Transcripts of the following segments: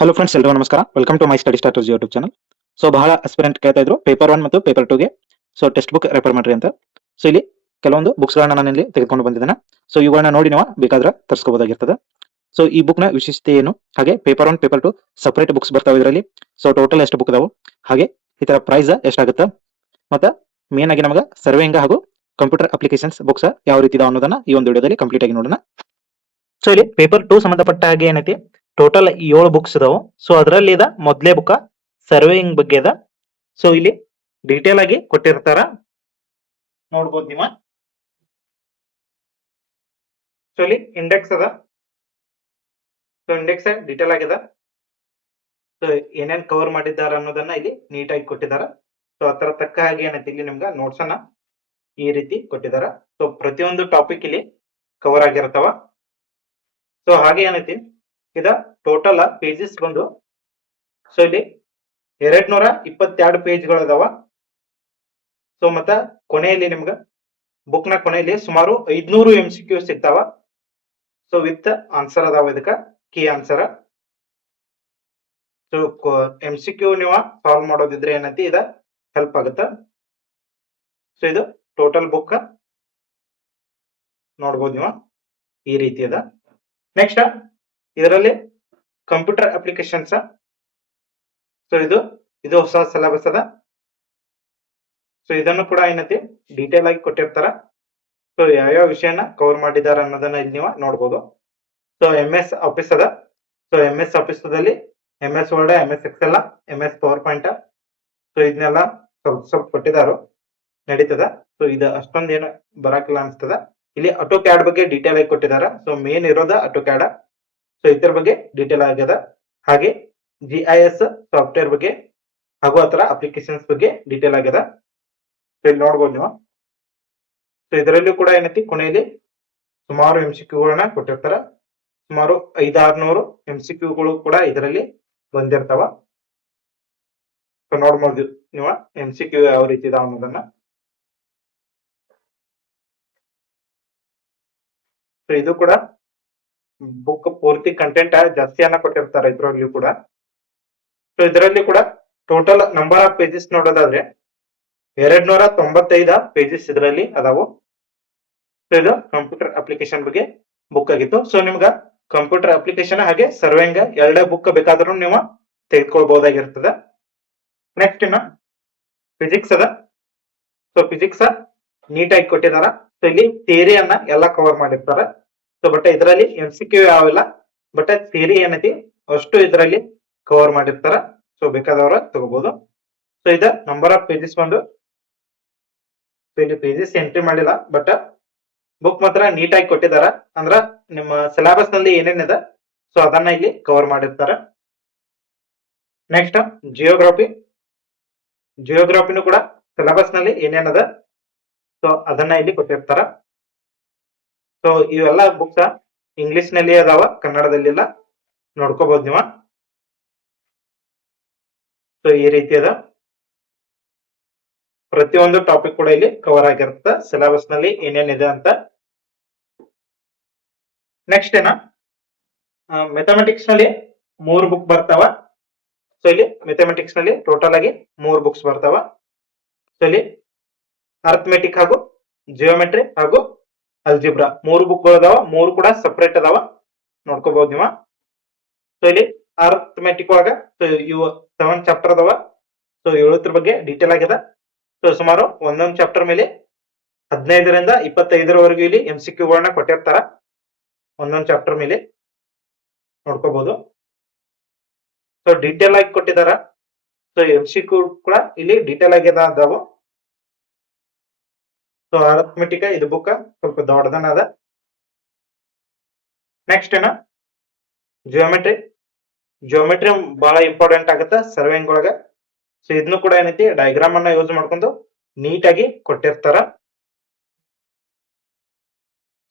Hello friends, ಎಲ್ಲರಿಗೂ ನಮಸ್ಕಾರ. Welcome to my study starters YouTube channel. So ಬಹಳ aspirant ಕೇಳ್ತಾ ಇದ್ರು ಪೇಪರ್ 1 ಮತ್ತು ಪೇಪರ್ 2 ಗೆ ಸೊ ಟೆಕ್ಸ್ಟ್ ಬುಕ್ ರೆಫರ್ ಮಾಡ್ರಿ ಅಂತ. ಸೊ ಇಲ್ಲಿ ಕೆಲವೊಂದು ಬುಕ್ಸ್ಗಳನ್ನ ನಾನು ಇಲ್ಲಿ ತೆಗೆದುಕೊಂಡು ಬಂದಿದ್ದೇನೆ. ಸೊ ಇವುಗಳನ್ನ ನೋಡಿ ನೀವು ಬೇಕಾದ್ರೆ ತರಿಸ್ಕೋಬಹುದಾಗಿರ್ತದೆ. ಸೊ ಈ ಬುಕ್ನ ವಿಶೇಷತೆ ಏನು, ಹಾಗೆ ಪೇಪರ್ 1 ಪೇಪರ್ 2 ಸಪರೇಟ್ ಬುಕ್ಸ್ ಬರ್ತಾವೆ ಇದರಲ್ಲಿ. ಸೊ ಟೋಟಲ್ ಎಷ್ಟು ಬುಕ್ ಇದಾವೆ, ಹಾಗೆ ಇದರ ಪ್ರೈಸ್ ಎಷ್ಟಾಗುತ್ತೆ, ಮತ್ತೆ ಮೇನ್ ಆಗಿ ನಮಗೆ ಸರ್ವೇಯಿಂಗ್ ಹಾಗೂ ಕಂಪ್ಯೂಟರ್ ಅಪ್ಲಿಕೇಶನ್ಸ್ ಬುಕ್ಸ್ ಯಾವ ರೀತಿ ಇದಾವೆ ಅನ್ನೋದನ್ನ ಈ ಒಂದು ವಿಡಿಯೋದಲ್ಲಿ ಕಂಪ್ಲೀಟ್ ಆಗಿ ನೋಡೋಣ. ಸೊ ಇಲ್ಲಿ ಪೇಪರ್ 2 ಸಂಬಂಧಪಟ್ಟ ಹಾಗೆ ಏನೈತಿ, ಟೋಟಲ್ 7 ಬುಕ್ಸ್ ಇದಾವೆ. ಸೊ ಅದರಲ್ಲಿ ಇದ ಮೊದಲೇ ಬುಕ್ ಸರ್ವೇಯಿಂಗ್ ಬಗ್ಗೆ ಅದ. ಸೊ ಇಲ್ಲಿ ಡೀಟೇಲ್ ಆಗಿ ಕೊಟ್ಟಿರ್ತಾರ, ನೋಡ್ಬೋದು ನೀವು. ಸೊ ಇಲ್ಲಿ ಇಂಡೆಕ್ಸ್ ಅದ. ಸೊ ಇಂಡೆಕ್ಸ್ ಡೀಟೇಲ್ ಆಗಿದೆ. ಸೊ ಏನೇನ್ ಕವರ್ ಮಾಡಿದ್ದಾರೆ ಅನ್ನೋದನ್ನ ಇಲ್ಲಿ ನೀಟಾಗಿ ಕೊಟ್ಟಿದ್ದಾರೆ. ಸೊ ಅದರ ತಕ್ಕ ಹಾಗೆ ಏನೈತಿ ಇಲ್ಲಿ ನಿಮ್ಗೆ ನೋಟ್ಸ್ ಅನ್ನ ಈ ರೀತಿ ಕೊಟ್ಟಿದ್ದಾರೆ. ಸೊ ಪ್ರತಿಯೊಂದು ಟಾಪಿಕ್ ಇಲ್ಲಿ ಕವರ್ ಆಗಿರ್ತಾವ. ಸೊ ಹಾಗೆ ಏನೈತಿ, ಇದ ಟೋಟಲ್ ಪೇಜಸ್ ಬಂದು ಸೊ ಇಲ್ಲಿ 222 ಪೇಜ್ಗಳು ಅದಾವ. ಸೊ ಮತ್ತ ಕೊನೆಯಲ್ಲಿ ನಿಮ್ಗ ಬುಕ್ ನ ಕೊನೆಯಲ್ಲಿ ಸುಮಾರು 500 MCQ ಸಿಗ್ತಾವ. ಸೊ ವಿತ್ ಆನ್ಸರ್ ಅದಾವ, ಇದಕ್ಕ ಕೀ ಆನ್ಸರ್. ಸೊ MCQ ನೀವು ಸಾಲ್ವ್ ಮಾಡೋದಿದ್ರೆ ಏನೈತಿ ಇದ ಹೆಲ್ಪ್ ಆಗುತ್ತೆ. ಸೊ ಇದು ಟೋಟಲ್ ಬುಕ್ ನೋಡ್ಬೋದು ನೀವು, ಈ ರೀತಿ ಅದ. ನೆಕ್ಸ್ಟ್ ಇದರಲ್ಲಿ ಕಂಪ್ಯೂಟರ್ ಅಪ್ಲಿಕೇಶನ್ಸ್. ಸೊ ಇದು ಹೊಸ ಸಿಲೆಬಸ್ ಅದ. ಸೊ ಇದನ್ನು ಕೂಡ ಏನೈತಿ ಡೀಟೇಲ್ ಆಗಿ ಕೊಟ್ಟಿರ್ತಾರ. ಸೊ ಯಾವ್ಯಾವ ವಿಷಯನ ಕವರ್ ಮಾಡಿದಾರ ಅನ್ನೋದನ್ನ ಇಲ್ಲಿ ನೀವು ನೋಡ್ಬೋದು. ಸೊ MS ಆಫೀಸ್ ಅದ. ಸೊ MS ಆಫೀಸದಲ್ಲಿ MS word, MS Excel, MS PowerPoint, so ಇದನ್ನೆಲ್ಲ ಸ್ವಲ್ಪ ಕೊಟ್ಟಿದಾರು, ನಡೀತದ. ಸೊ ಇದು ಅಷ್ಟೊಂದು ಏನು ಬರಾಕಿಲ್ಲ ಅನ್ಸ್ತದ. ಇಲ್ಲಿ ಆಟೋ ಕ್ಯಾಡ್ ಬಗ್ಗೆ ಡೀಟೇಲ್ ಆಗಿ ಕೊಟ್ಟಿದಾರ. ಸೊ ಮೇನ್ ಇರೋದ ಆಟೋ ಕ್ಯಾಡ್. ಸೊ ಇದ್ರ ಬಗ್ಗೆ ಡೀಟೇಲ್ ಆಗ್ಯದ. ಹಾಗೆ GIS ಸಾಫ್ಟ್ವೇರ್ ಬಗ್ಗೆ ಹಾಗೂ ಆತರ ಅಪ್ಲಿಕೇಶನ್ಸ್ ಬಗ್ಗೆ ಡೀಟೇಲ್ ಆಗ್ಯದ. ಸೊ ಇಲ್ಲಿ ನೋಡ್ಬೋದು ನೀವು. ಸೊ ಇದರಲ್ಲೂ ಕೂಡ ಏನೈತಿ ಕೊನೆಯಲ್ಲಿ ಸುಮಾರು MCQಗಳನ್ನ ಕೊಟ್ಟಿರ್ತಾರ. ಸುಮಾರು 500-600 MCQಗಳು ಕೂಡ ಇದರಲ್ಲಿ ಬಂದಿರ್ತಾವ. ಸೊ ನೋಡ್ಬೋದು ನೀವು MCQ ಯಾವ ರೀತಿ ಇದಾವ ಅನ್ನೋದನ್ನ. ಸೊ ಇದು ಕೂಡ ಬುಕ್ ಪೂರ್ತಿ ಕಂಟೆಂಟ್ ಜಾಸ್ತಿಯನ್ನ ಕೊಟ್ಟಿರ್ತಾರೆ ಇದ್ರಲ್ಲಿಯೂ ಕೂಡ. ಸೊ ಇದರಲ್ಲಿ ಕೂಡ ಟೋಟಲ್ ನಂಬರ್ ಆಫ್ ಪೇಜಸ್ ನೋಡೋದಾದ್ರೆ 295 ಪೇಜಸ್ ಇದರಲ್ಲಿ ಅದಾವು. ಸೊ ಇದು ಕಂಪ್ಯೂಟರ್ ಅಪ್ಲಿಕೇಶನ್ ಬಗ್ಗೆ ಬುಕ್ ಆಗಿತ್ತು. ಸೊ ನಿಮ್ಗ ಕಂಪ್ಯೂಟರ್ ಅಪ್ಲಿಕೇಶನ್ ಹಾಗೆ ಸರ್ವೇಂಗ್ ಎರಡೇ ಬುಕ್ ಬೇಕಾದ್ರೂ ನೀವು ತೆಗೆದುಕೊಳ್ಬಹುದಾಗಿರ್ತದೆ. ನೆಕ್ಸ್ಟ್ ಇನ್ನ ಫಿಸಿಕ್ಸ್ ಅದ. ಸೊ ಫಿಸಿಕ್ಸ್ ನೀಟಾಗಿ ಕೊಟ್ಟಿದಾರ. ಸೊ ಇಲ್ಲಿ ಥಿಯರಿಯನ್ನ ಎಲ್ಲ ಕವರ್ ಮಾಡಿರ್ತಾರ. ಸೊ ಬಟ್ ಇದರಲ್ಲಿ MCQ ಯಾವಿಲ್ಲ, ಬಟ್ ಥಿಯರಿ ಏನೈತಿ ಅಷ್ಟು ಇದರಲ್ಲಿ ಕವರ್ ಮಾಡಿರ್ತಾರ. ಸೊ ಬೇಕಾದವ್ರ ತಗೋಬಹುದು. ಸೊ ಇದ ನಂಬರ್ ಆಫ್ ಪೇಜಸ್ ಬಂದು, ಸೊ ಇಲ್ಲಿ ಪೇಜಸ್ ಎಂಟ್ರಿ ಮಾಡಿಲ್ಲ, ಬಟ್ ಬುಕ್ ಮಾತ್ರ ನೀಟಾಗಿ ಕೊಟ್ಟಿದಾರ. ಅಂದ್ರ ನಿಮ್ಮ ಸಿಲೆಬಸ್ ನಲ್ಲಿ ಏನೇನಿದೆ ಸೊ ಅದನ್ನ ಇಲ್ಲಿ ಕವರ್ ಮಾಡಿರ್ತಾರ. ನೆಕ್ಸ್ಟ್ ಜಿಯೋಗ್ರಫಿನೂ ಕೂಡ ಸಿಲೆಬಸ್ ನಲ್ಲಿ ಏನೇನದ ಸೊ ಅದನ್ನ ಇಲ್ಲಿ ಕೊಟ್ಟಿರ್ತಾರ. ಸೊ ಇವೆಲ್ಲ ಬುಕ್ಸ್ ಇಂಗ್ಲಿಷ್ ನಲ್ಲಿ ಅದಾವ, ಕನ್ನಡದಲ್ಲಿಲ್ಲ, ನೋಡ್ಕೋಬಹುದು ನೀವು. ಸೊ ಈ ರೀತಿ ಅದ. ಪ್ರತಿಯೊಂದು ಟಾಪಿಕ್ ಕೂಡ ಇಲ್ಲಿ ಕವರ್ ಆಗಿರುತ್ತೆ ಸಿಲೆಬಸ್ ನಲ್ಲಿ ಏನೇನಿದೆ ಅಂತ. ನೆಕ್ಸ್ಟ್ ಮೆಥಮೆಟಿಕ್ಸ್ ನಲ್ಲಿ 3 ಬುಕ್ ಬರ್ತಾವ. ಸೊ ಇಲ್ಲಿ ಮೆಥಮೆಟಿಕ್ಸ್ ನಲ್ಲಿ ಟೋಟಲ್ ಆಗಿ 3 ಬುಕ್ಸ್ ಬರ್ತಾವ. ಸೊ ಇಲ್ಲಿ ಅರ್ಥಮೆಟಿಕ್ ಹಾಗೂ ಜಿಯೋಮೆಟ್ರಿ ಹಾಗೂ ಅಲ್ಜಿಬ್ರಾ 3 ಬುಕ್ಗಳು ಅದಾವ. 3 ಕೂಡ ಸಪರೇಟ್ ಅದಾವ, ನೋಡ್ಕೋಬಹುದು ನೀವು. ಸೊ ಇಲ್ಲಿ ಅರ್ಥಮೆಟಿಕ್ ಒಳಗ ಸೊ ಇವು 7 ಚಾಪ್ಟರ್ ಅದಾವ. ಸೊ 7 ಬಗ್ಗೆ ಡೀಟೇಲ್ ಆಗಿದೆ. ಸೊ ಸುಮಾರು ಒಂದೊಂದು ಚಾಪ್ಟರ್ ಮೇಲೆ 15ರಿಂದ 25ರವರೆಗೂ ಇಲ್ಲಿ MCQಗಳನ್ನ ಕೊಟ್ಟಿರ್ತಾರ ಒಂದೊಂದು ಚಾಪ್ಟರ್ ಮೇಲೆ, ನೋಡ್ಕೋಬಹುದು. ಸೊ ಡೀಟೇಲ್ ಆಗಿ ಕೊಟ್ಟಿದಾರ. ಸೊ MCQ ಕೂಡ ಇಲ್ಲಿ ಡೀಟೇಲ್ ಆಗಿ ಅದಾವು. ಸೊ ಅರ್ಥಮೆಟಿಕ್ ಇದು ಬುಕ್ ಸ್ವಲ್ಪ ದೊಡ್ಡದನ ಅದ. ನೆಕ್ಸ್ಟ್ ಜಿಯೋಮೆಟ್ರಿ ಬಹಳ ಇಂಪಾರ್ಟೆಂಟ್ ಆಗುತ್ತೆ ಸರ್ವೇಯಿಂಗ್ ಒಳಗ. ಸೊ ಇದನ್ನು ಕೂಡ ಏನೈತಿ ಡಯಾಗ್ರಾಮ್ ಅನ್ನ ಯೂಸ್ ಮಾಡ್ಕೊಂಡು ನೀಟಾಗಿ ಕೊಟ್ಟಿರ್ತಾರ.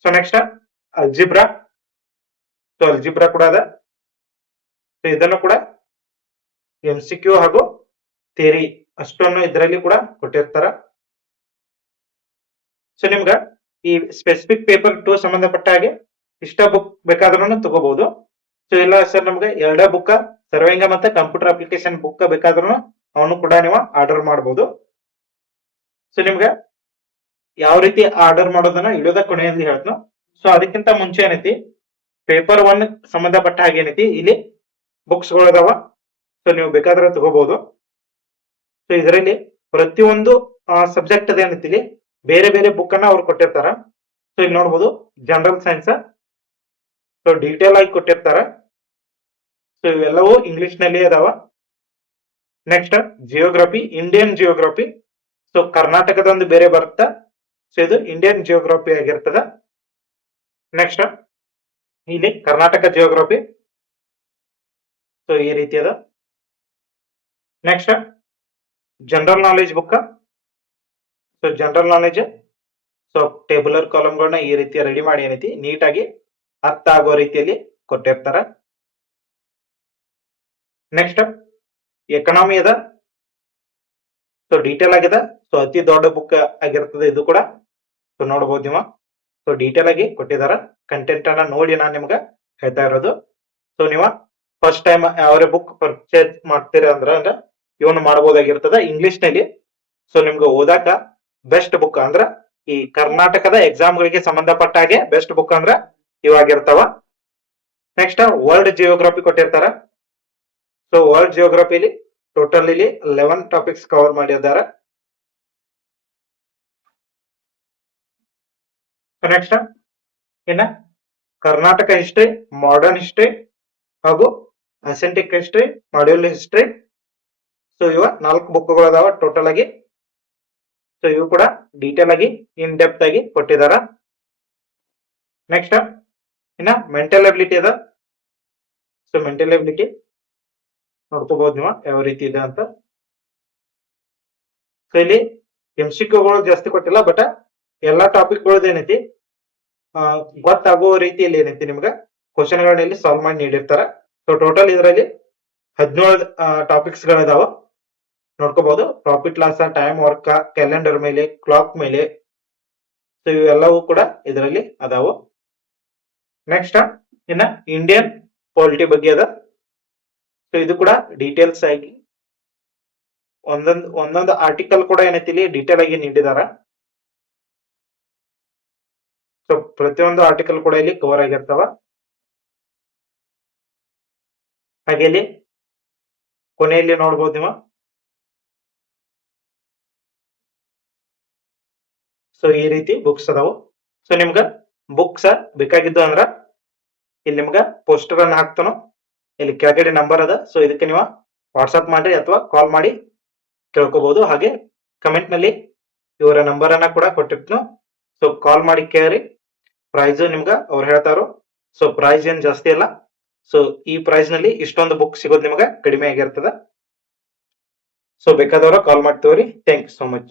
So next algebra. So algebra ಕೂಡ ಅದ. ಸೊ ಇದನ್ನು ಕೂಡ MCQ ಹಾಗೂ ಥಿಯರಿ ಅಷ್ಟನ್ನು ಇದರಲ್ಲಿ ಕೂಡ ಕೊಟ್ಟಿರ್ತಾರ. ಸೊ ನಿಮ್ಗ ಈ ಸ್ಪೆಸಿಫಿಕ್ ಪೇಪರ್ 2 ಸಂಬಂಧಪಟ್ಟ ಹಾಗೆ ಇಷ್ಟ ಬುಕ್ ಬೇಕಾದ್ರೂ ತಗೋಬಹುದು. ಸೊ ಇಲ್ಲ ಸರ್ ನಮ್ಗೆ ಎರಡೇ ಬುಕ್ ಸರ್ವೇಂಗ ಮತ್ತೆ ಕಂಪ್ಯೂಟರ್ ಅಪ್ಲಿಕೇಶನ್ ಬುಕ್ ಬೇಕಾದ್ರೂ ಅವನು ಕೂಡ ನೀವು ಆರ್ಡರ್ ಮಾಡಬಹುದು. ಸೊ ನಿಮ್ಗೆ ಯಾವ ರೀತಿ ಆರ್ಡರ್ ಮಾಡೋದನ್ನ ವಿಡಿಯೋದ ಕೊನೆಯಲ್ಲಿ ಹೇಳ್ತೀನಿ. ಸೊ ಅದಕ್ಕಿಂತ ಮುಂಚೆ ಏನೈತಿ ಪೇಪರ್ 1 ಸಂಬಂಧಪಟ್ಟ ಹಾಗೆ ಏನೈತಿ ಇಲ್ಲಿ ಬುಕ್ಸ್ ಗಳು ಅದಾವ. ಸೊ ನೀವು ಬೇಕಾದ್ರೆ ತಗೋಬಹುದು. ಸೊ ಇದರಲ್ಲಿ ಪ್ರತಿಯೊಂದು ಸಬ್ಜೆಕ್ಟ್ ಅದೇನೈತಿ ಇಲ್ಲಿ ಬೇರೆ ಬೇರೆ ಬುಕ್ ಅನ್ನ ಅವ್ರು ಕೊಟ್ಟಿರ್ತಾರ. ಸೊ ಇಲ್ಲಿ ನೋಡ್ಬೋದು ಜನರಲ್ ಸೈನ್ಸ್. ಸೊ ಡೀಟೇಲ್ ಆಗಿ ಕೊಟ್ಟಿರ್ತಾರ. ಸೊ ಇವೆಲ್ಲವೂ ಇಂಗ್ಲಿಷ್ ನಲ್ಲಿ ಅದಾವ. Next geography, Indian geography. So ಕರ್ನಾಟಕದೊಂದು ಬೇರೆ ಬರುತ್ತಾ. ಸೊ ಇದು ಇಂಡಿಯನ್ ಜಿಯೋಗ್ರಫಿ ಆಗಿರ್ತದ. ನೆಕ್ಸ್ಟ್ ಇಲ್ಲಿ ಕರ್ನಾಟಕ ಜಿಯೋಗ್ರಫಿ. ಸೊ ಈ ರೀತಿ ಅದ. Next general knowledge book. So general knowledge. So tabular ಕಾಲಮ್ಗಳನ್ನ ಈ ರೀತಿ ರೆಡಿ ಮಾಡಿ ಏನೈತಿ ನೀಟಾಗಿ ಅರ್ಥ ಆಗೋ ರೀತಿಯಲ್ಲಿ ಕೊಟ್ಟಿರ್ತಾರ. ನೆಕ್ಸ್ಟ್ ಎಕನಾಮಿ ಅದ. ಸೊ ಡೀಟೇಲ್ ಆಗಿದೆ. ಸೊ ಅತಿ ದೊಡ್ಡ ಬುಕ್ ಆಗಿರ್ತದೆ ಇದು ಕೂಡ. ಸೊ ನೋಡಬಹುದು ನೀವು. ಸೊ ಡೀಟೇಲ್ ಆಗಿ ಕೊಟ್ಟಿದಾರ. ಕಂಟೆಂಟ್ ಅನ್ನ ನೋಡಿ ನಾನು ನಿಮ್ಗೆ ಹೇಳ್ತಾ ಇರೋದು. ಸೊ ನೀವು ಫಸ್ಟ್ ಟೈಮ್ ಯಾವ ಬುಕ್ ಪರ್ಚೇಸ್ ಮಾಡ್ತೀರ ಅಂದ್ರೆ ಇವನು ಮಾಡಬಹುದಾಗಿರ್ತದ ಇಂಗ್ಲಿಷ್ ನಲ್ಲಿ. ಸೊ ನಿಮ್ಗೆ ಓದಾಕ ಬೆಸ್ಟ್ ಬುಕ್ ಅಂದ್ರ ಈ ಕರ್ನಾಟಕದ ಎಕ್ಸಾಮ್ ಗಳಿಗೆ ಸಂಬಂಧಪಟ್ಟ ಹಾಗೆ ಬೆಸ್ಟ್ ಬುಕ್ ಅಂದ್ರ ಇವಾಗಿರ್ತಾವ. ನೆಕ್ಸ್ಟ್ ವರ್ಲ್ಡ್ ಜಿಯೋಗ್ರಫಿ ಕೊಟ್ಟಿರ್ತಾರ. ಸೊ ವರ್ಲ್ಡ್ ಜಿಯೋಗ್ರಫಿಲಿ ಟೋಟಲ್ ಇಲ್ಲಿ 11 ಟಾಪಿಕ್ಸ್ ಕವರ್ ಮಾಡಿದ್ದಾರೆ. ನೆಕ್ಸ್ಟ್ ಇನ್ನ ಕರ್ನಾಟಕ ಹಿಸ್ಟ್ರಿ, ಮಾಡರ್ನ್ ಹಿಸ್ಟ್ರಿ ಹಾಗೂ ಅಸೆಂಟಿಕ್ ಹಿಸ್ಟ್ರಿ, ಮಾಡ್ಯೂಲ್ ಹಿಸ್ಟ್ರಿ. ಸೊ ಇವ 4 ಬುಕ್ಗಳು ಅದಾವ ಟೋಟಲ್ ಆಗಿ. ಸೊ ಇವು ಕೂಡ ಡೀಟೇಲ್ ಆಗಿ ಇನ್ ಡೆಪ್ತ್ ಆಗಿ ಕೊಟ್ಟಿದಾರ. ನೆಕ್ಸ್ಟ್ ಇನ್ನ ಮೆಂಟಲ್ ಎಬಿಲಿಟಿ ಅದ. ಸೊ ಮೆಂಟಲ್ ಎಬಿಲಿಟಿ ನೋಡ್ಕೋಬಹುದು ನೀವು ಯಾವ ರೀತಿ ಇದೆ ಅಂತ. ಸೊ ಇಲ್ಲಿ MCQಗಳು ಜಾಸ್ತಿ ಕೊಟ್ಟಿಲ್ಲ, ಬಟ್ ಎಲ್ಲಾ ಟಾಪಿಕ್ ಏನೈತಿ ಗೊತ್ತಾಗೋ ರೀತಿಯಲ್ಲಿ ಏನೈತಿ ನಿಮ್ಗೆ ಕ್ವಶನ್ ಗಳನ್ನ ಇಲ್ಲಿ ಸಾಲ್ವ್ ಮಾಡಿ ನೀಡಿರ್ತಾರ. ಸೊ ಟೋಟಲ್ ಇದರಲ್ಲಿ 17 ಟಾಪಿಕ್ಸ್ ಗಳಿದಾವ. ನೋಡ್ಕೋಬಹುದು. Profit loss, time work, calendar ಮೇಲೆ, ಕ್ಲಾಕ್ ಮೇಲೆ. ಸೊ ಇವೆಲ್ಲವೂ ಕೂಡ ಇದರಲ್ಲಿ ಅದಾವು. ನೆಕ್ಸ್ಟ್ ಇನ್ನ ಇಂಡಿಯನ್ ಪಾಲಿಟಿ ಬಗ್ಗೆ ಅದ. ಸೊ ಇದು ಕೂಡ ಡೀಟೇಲ್ಸ್ ಆಗಿ ಒಂದೊಂದು ಆರ್ಟಿಕಲ್ ಕೂಡ ಏನೈತಿ ಇಲ್ಲಿ ಡೀಟೇಲ್ ಆಗಿ ನೀಡಿದಾರ. ಸೊ ಪ್ರತಿಯೊಂದು ಆರ್ಟಿಕಲ್ ಕೂಡ ಇಲ್ಲಿ ಕವರ್ ಆಗಿರ್ತಾವ. ಹಾಗೆ ಇಲ್ಲಿ ಕೊನೆಯಲ್ಲಿ ನೋಡ್ಬೋದು ನೀವು. ಸೊ ಈ ರೀತಿ ಬುಕ್ಸ್ ಅದಾವು. ಸೊ ನಿಮ್ಗ ಬುಕ್ಸ್ ಬೇಕಾಗಿದ್ದು ಅಂದ್ರ ಇಲ್ಲಿ ನಿಮ್ಗ ಪೋಸ್ಟರ್ ಅನ್ನ ಹಾಕ್ತಾನೋ. ಇಲ್ಲಿ ಕೆಳಗಡೆ ನಂಬರ್ ಅದ. ಸೊ ಇದಕ್ಕೆ ನೀವು ವಾಟ್ಸ್ಆಪ್ ಮಾಡಿ ಅಥವಾ ಕಾಲ್ ಮಾಡಿ ಕೇಳ್ಕೋಬಹುದು. ಹಾಗೆ ಕಮೆಂಟ್ ನಲ್ಲಿ ಇವರ ನಂಬರ್ ಅನ್ನ ಕೂಡ ಕೊಟ್ಟಿರ್ತೀನಿ. ಸೊ ಕಾಲ್ ಮಾಡಿ ಕೇಳಿ. ಪ್ರೈಸ್ ನಿಮ್ಗ ಅವ್ರು ಹೇಳ್ತಾರೋ. ಸೊ ಪ್ರೈಸ್ ಏನ್ ಜಾಸ್ತಿ ಅಲ್ಲ. ಸೊ ಈ ಪ್ರೈಸ್ ನಲ್ಲಿ ಇಷ್ಟೊಂದು ಬುಕ್ ಸಿಗೋದು ನಿಮ್ಗೆ ಕಡಿಮೆ ಆಗಿರ್ತದ. ಸೊ ಬೇಕಾದವರು ಕಾಲ್ ಮಾಡ್ತೀವ್ರಿ. Thank you so much.